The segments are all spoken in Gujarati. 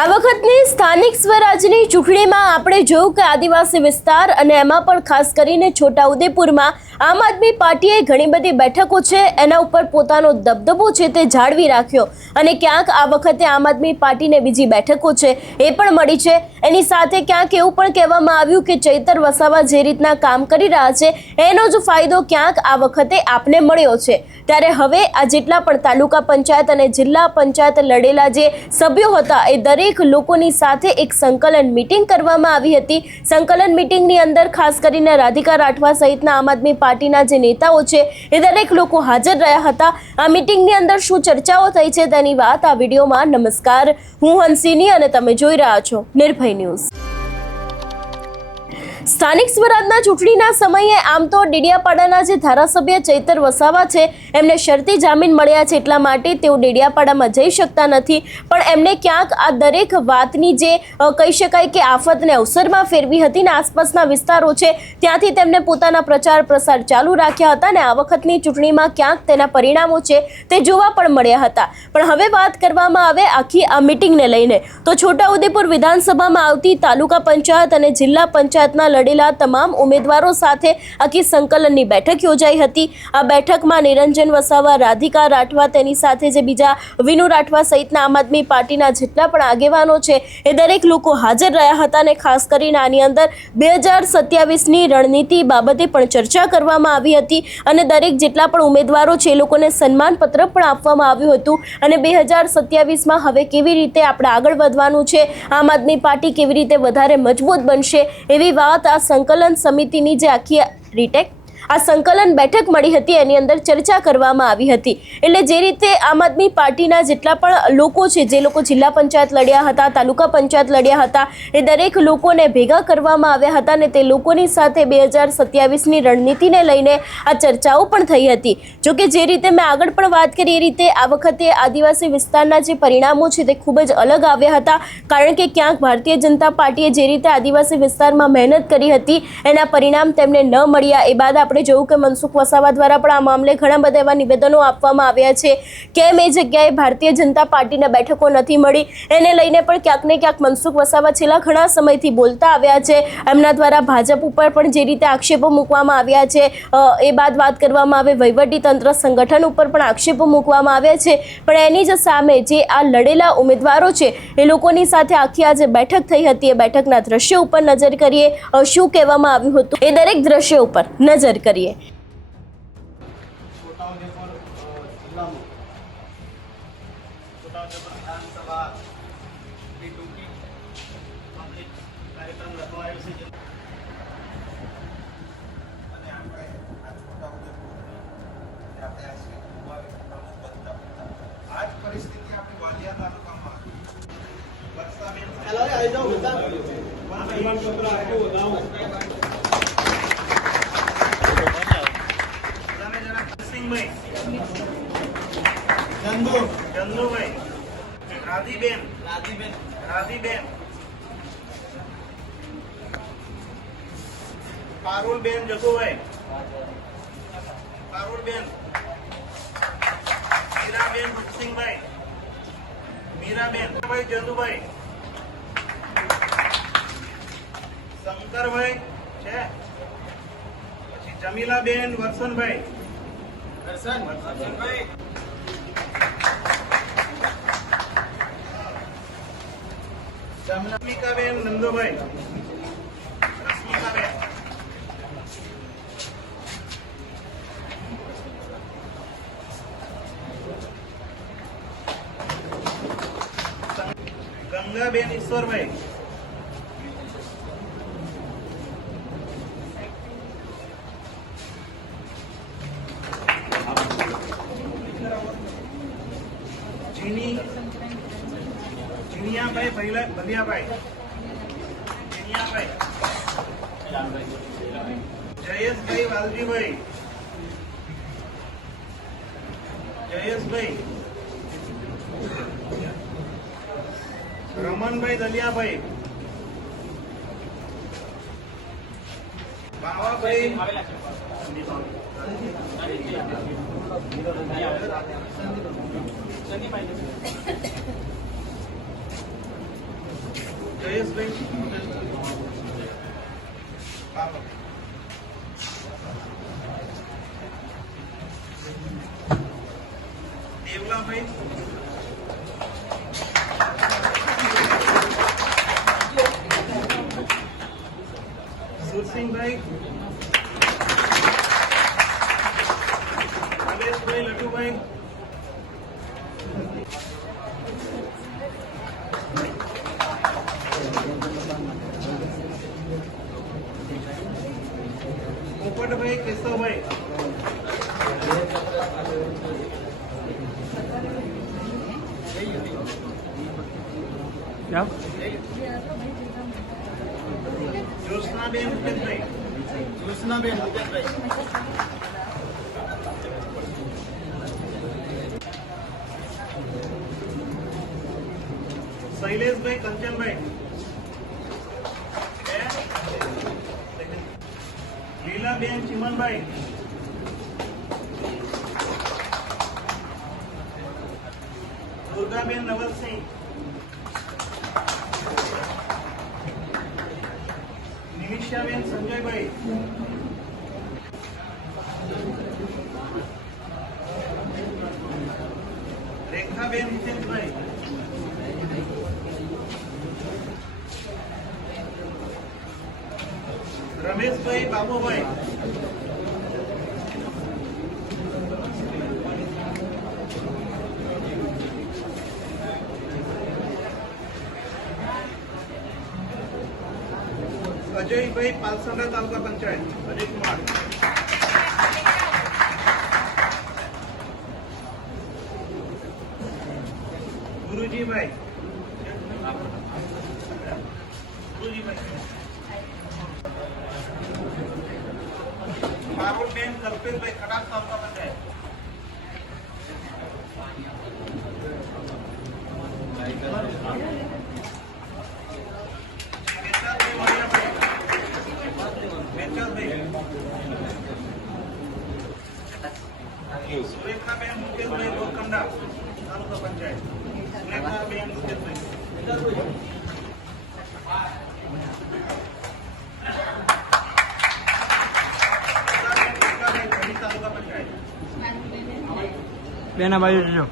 આ વખતની સ્થાનિક સ્વરાજની ચૂંટણીમાં આપણે જોયું કે આદિવાસી વિસ્તાર અને એમાં પણ ખાસ કરીને છોટાઉદેપુરમાં આમ આદમી પાર્ટીએ ઘણી બધી બેઠકો છે એના ઉપર પોતાનો દબદબો છે તે જાળવી રાખ્યો અને ક્યાંક આ વખતે આમ આદમી પાર્ટીને બીજી બેઠકો છે એ પણ મળી છે। એની સાથે ક્યાંક એવું પણ કહેવામાં આવ્યું કે ચૈતર વસાવા જે રીતના કામ કરી રહ્યા છે એનો જ ફાયદો ક્યાંક આ વખતે આપને મળ્યો છે। ત્યારે હવે આ જેટલા પણ તાલુકા પંચાયત અને જિલ્લા પંચાયત લડેલા જે સભ્યો હતા એ દરેક લોકોની સાથે એક સંકલન મીટિંગ કરવામાં આવી હતી। સંકલન મીટિંગની અંદર ખાસ કરીને રાધિકા રાઠવા સહિતના આમ આદમી પાર્ટીના જે નેતાઓ છે એ દરેક લોકો હાજર રહ્યા હતા। આ મીટિંગની અંદર શું ચર્ચાઓ થઈ છે તેની વાત આ વિડીયોમાં। નમસ્કાર, હું હંસિની અને તમે જોઈ રહ્યા છો નિર્ભય ન્યૂઝ। સ્થાનિક સ્વરાજના ચૂંટણીના સમયે આમ તો ડેડિયાપાડાના જે ધારાસભ્ય ચૈતર વસાવા છે એમને શરતી જામીન મળ્યા છે એટલા માટે તેઓ ડેડિયાપાડામાં જઈ શકતા નથી, પણ એમને ક્યાંક આ દરેક વાતની જે કહી શકાય કે આફતને અવસરમાં ફેરવી હતી ને આસપાસના વિસ્તારો છે ત્યાંથી તેમને પોતાના પ્રચાર પ્રસાર ચાલુ રાખ્યા હતા ને આ વખતની ચૂંટણીમાં ક્યાંક તેના પરિણામો છે તે જોવા પણ મળ્યા હતા। પણ હવે વાત કરવામાં આવે આખી આ મીટિંગને લઈને તો છોટાઉદેપુર વિધાનસભામાં આવતી તાલુકા પંચાયત અને જિલ્લા પંચાયતના લડેલા તમામ ઉમેદવારો સાથે આખી સંકલનની બેઠક યોજાઈ હતી। આ બેઠકમાં નિરંજન વસાવા, રાધિકા રાઠવા, તેની સાથે જે બીજા વિનુ રાઠવા સહિતના આમ આદમી પાર્ટીના જેટલા પણ આગેવાનો છે એ દરેક લોકો હાજર રહ્યા હતા અને ખાસ કરીને આની અંદર 2027ની રણનીતિ બાબતે પણ ચર્ચા કરવામાં આવી હતી અને દરેક જેટલા પણ ઉમેદવારો છે એ લોકોને સન્માનપત્ર પણ આપવામાં આવ્યું હતું અને 2027માં હવે કેવી રીતે આપણે આગળ વધવાનું છે, આમ આદમી પાર્ટી કેવી રીતે વધારે મજબૂત બનશે એવી વાત આ સંકલન સમિતિની જે આખી રીટેક આ સંકલન બેઠક મળી હતી એની અંદર ચર્ચા કરવામાં આવી હતી। એટલે જે રીતે આમ આદમી પાર્ટીના જેટલા પણ લોકો છે, જે લોકો જિલ્લા પંચાયત લડ્યા હતા, તાલુકા પંચાયત લડ્યા હતા, એ દરેક લોકોને ભેગા કરવામાં આવ્યા હતા અને તે લોકોની સાથે 2027ની રણનીતિને લઈને આ ચર્ચાઓ પણ થઈ હતી। જોકે જે રીતે મેં આગળ પણ વાત કરી એ રીતે આ વખતે આદિવાસી વિસ્તારના જે પરિણામો છે તે ખૂબ જ અલગ આવ્યા હતા, કારણ કે ક્યાંક ભારતીય જનતા પાર્ટીએ જે રીતે આદિવાસી વિસ્તારમાં મહેનત કરી હતી એના પરિણામ તેમને ન મળ્યા। એ બાદ આપણે જોયું કે મનસુખ વસાવા દ્વારા પણ આ મામલે ઘણા બધા એવા નિવેદનો આપવામાં આવ્યા છે કેમ એ જગ્યાએ ભારતીય જનતા પાર્ટીને બેઠકો નથી મળી એને લઈને પણ ક્યાંક ને ક્યાંક મનસુખ વસાવા છેલ્લા ઘણા સમયથી બોલતા આવ્યા છે। એમના દ્વારા ભાજપ ઉપર પણ જે રીતે આક્ષેપો મૂકવામાં આવ્યા છે, એ બાદ વાત કરવામાં આવે વહીવટી તંત્ર સંગઠન ઉપર પણ આક્ષેપો મૂકવામાં આવ્યા છે, પણ એની જ સામે જે આ લડેલા ઉમેદવારો છે એ લોકોની સાથે આખી આ જે બેઠક થઈ હતી એ બેઠકના દ્રશ્યો ઉપર નજર કરીએ, શું કહેવામાં આવ્યું હતું એ દરેક દ્રશ્યો ઉપર નજર કરીએ। ચંદુભાઈ, રાધીબેન, પારુલબેન, જગુભાઈ, મીરાબેન, ભક્તસિંહભાઈ, મીરાબેન, ચંદુભાઈ, શંકરભાઈ છે, પછી જમીલાબેન, વરસનભાઈ, રશ્મિકાબેન, નંદુભાઈ, રશ્મિકાબેન, ગંગાબેન, ઈશ્વરભાઈ, જીનિયાભાઈ, ભલિયાભાઈ, જયેશભાઈ, વાલજીભાઈ, રમણભાઈ, દલિયાભાઈ, બાવાભાઈ, જયેશભાઈ દેવલાભાઈ સુરસિંહભાઈ નરેશભાઈ લટુભાઈ પોપટભાઈ કેશવભાઈ જ્યોત્સનાબેન મુકેશભાઈ શૈલેષભાઈ કંચનભાઈ લીલાબેન ચિમનભાઈ દુર્ગાબેન નવલસિંહ નિમિષાબેન સંજયભાઈ રેખાબેન હિતેશભાઈ રમેશભાઈ બાબુભાઈ અજયભાઈ પાલસંડા તાલુકા પંચાયત અજયકુમાર ગુરુજીભાઈ પારુલબેન કલ્પેશભાઈ ખડાસ તાલુકા પંચાયત સુરેખાબેન મુકેશભાઈ ગોરખંડા તાલુકા પંચાયત સુરેખાબેન મુકેશભાઈ તાલુકા પંચાયત બેના બાજુ જો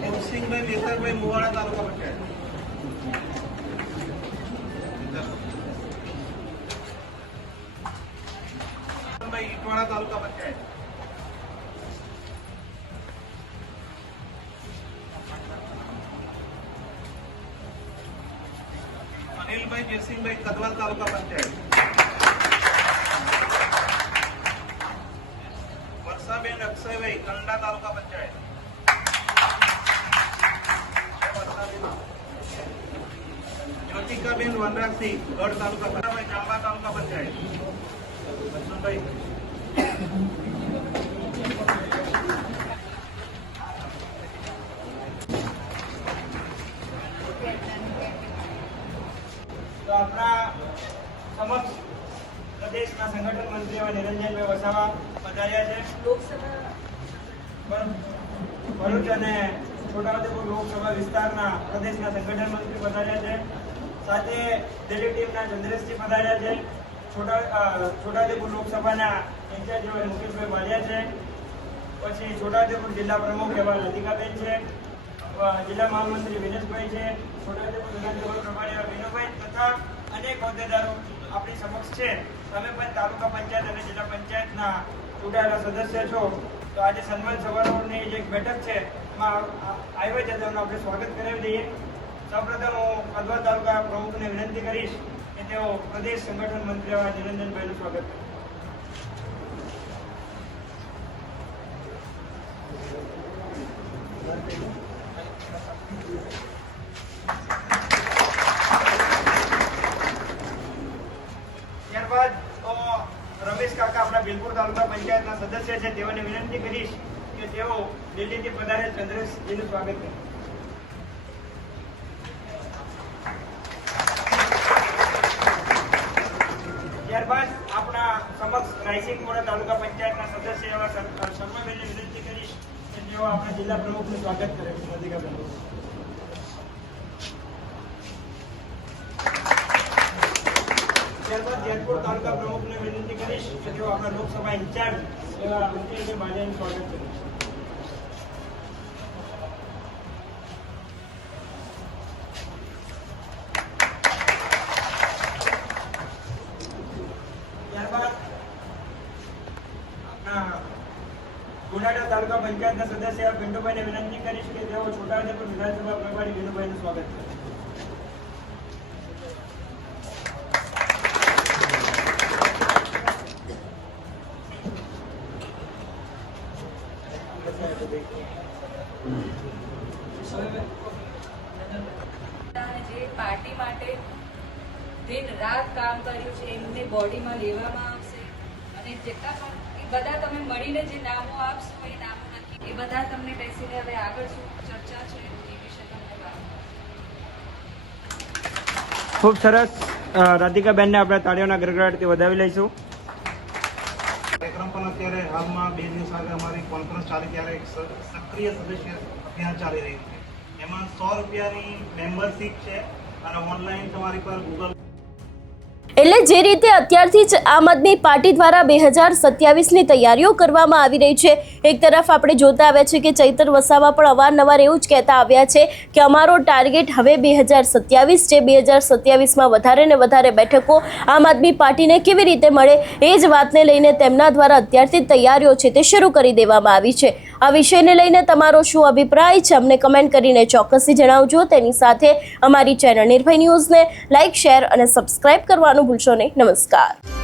મોહસિંહભાઈ બેસરભાઈ મુવાડા તાલુકા પંચાયત ઈટવાડા તાલુકા પંચાયત અનિલભાઈ જયસિંહભાઈ કદવાલ તાલુકા પંચાયત વર્ષાબેન અક્ષયભાઈ કંડા તાલુકા પંચાયત જ્યોતિકાબેન વનરાજસિંહ ગઢ તાલુકા પંચાયત જાંબા તાલુકા પંચાયત ભાઈ તો આપણા સમક્ષ પ્રદેશના સંગઠન મંત્રી એવા નિરંજનભાઈ વસાવા પધાર્યા છે. ભરૂચ અને છોટાઉદેપુર લોકસભા વિસ્તારના પ્રદેશના સંગઠન મંત્રી પધાર્યા છે. સાથે દિલ્હી ટીમના ચંદ્રેશજી પધાર્યા છે. છોટાઉદેપુર લોકસભાના ઇન્ચાર્જ એવા મુકેશભાઈ વાલિયા છે. પછી છોટાઉદેપુર જિલ્લા પ્રમુખ એવા લતિકાબેન છે. જિલ્લા મહામંત્રી વિનેશભાઈ છે. છોટાઉદેપુર વિધાનસભા પ્રભારી એવા વિનોભાઈ તથા અનેક હોદ્દેદારો આપણી સમક્ષ છે. તમે પણ તાલુકા પંચાયત અને જિલ્લા પંચાયતના ચૂંટાયેલા સદસ્ય છો. તો આજે સન્માન સમારોહની જે એક બેઠક છે એમાં આવ્યા છે તેમનું આપણે સ્વાગત કરાવી દઈએ. સૌપ્રથમ હું કદવા તાલુકા પ્રમુખને વિનંતી કરીશ કે તેઓ પ્રદેશ સંગઠન મંત્રી એવા નિરંજનભાઈનું સ્વાગત કરે. ત્યારબાદ રમેશ કાકા આપણા બિલપુર તાલુકા પંચાયતના સદસ્ય છે તેઓને વિનંતી કરીશ કે તેઓ દિલ્હીથી પધારેલ ચંદ્રેશજીનું સ્વાગત કરે. ત્યારબાદ આપણા સમક્ષ રાયસિંગપુરા તાલુકા પંચાયતના સદસ્ય એવા શર્માબેનને વિનંતી કરીશ કે તેઓ આપણા જિલ્લા પ્રમુખનું સ્વાગત કરે છે. રાધિકાબેન. ત્યારબાદ જેતપુર તાલુકા પ્રમુખને વિનંતી કરીશ કે તેઓ આપણા લોકસભા ઇન્ચાર્જ એવા અંકિતભાઈ બાજાનું સ્વાગત કરે. ત્યારબાદ આપણા ગોડાડા તાલુકા પંચાયતના સદસ્ય એવા પિન્ટુભાઈને વિનંતી કરીશ કે તેઓ છોટાઉદેપુર વિધાનસભા પ્રભારી વિનુભાઈનું સ્વાગત કરે. અને જે પાર્ટી માટે દિન રાત કામ કર્યું છે એમને બોડીમાં લેવામાં આવશે અને જેટલા પણ એ બધા તમે મળીને જે નામો આપશો એ નામો નક્કી એ બધા તમને બેસીને હવે આગળ શું ચર્ચા છે એ વિશે તમને વાત. ખૂબ સરસ. રાધિકાબેનને આપણે તાળીઓના ગડગડાટથી વધાવી લઈશું. કાર્યક્રમ પણ અત્યારે હાલમાં 2 દિવસ આગળ અમારી કોન્ફરન્સ ચાલી ત્યારે એક સક્રિય સદસ્ય અભિયાન ચાલી રહ્યું છે. એમાં 100 રૂપિયાની મેમ્બરશીપ છે અને ઓનલાઈન તમારી પર ગૂગલ એટલે જે રીતે અત્યારથી જ આમ આદમી પાર્ટી દ્વારા 2027ની તૈયારીઓ કરવામાં આવી રહી છે, એક તરફ આપણે જોતા આવ્યા છે કે ચૈતર વસાવા પણ અવારનવાર એવું જ કહેતા આવ્યા છે કે અમારો ટાર્ગેટ હવે 2027 છે. 2027માં વધારે ને વધારે બેઠકો આમ આદમી પાર્ટીને કેવી રીતે મળે એ જ વાતને લઈને તેમના દ્વારા અત્યારથી જ તૈયારીઓ છે તે શરૂ કરી દેવામાં આવી છે. આ વિષયને લઈને તમારો શું અભિપ્રાય છે અમને કમેન્ટ કરીને ચોક્કસથી જણાવજો. તેની સાથે અમારી ચેનલ નિર્ભય ન્યૂઝને લાઇક, શેર અને સબસ્ક્રાઇબ કરવાનું ભૂલશો નહીં. નમસ્કાર.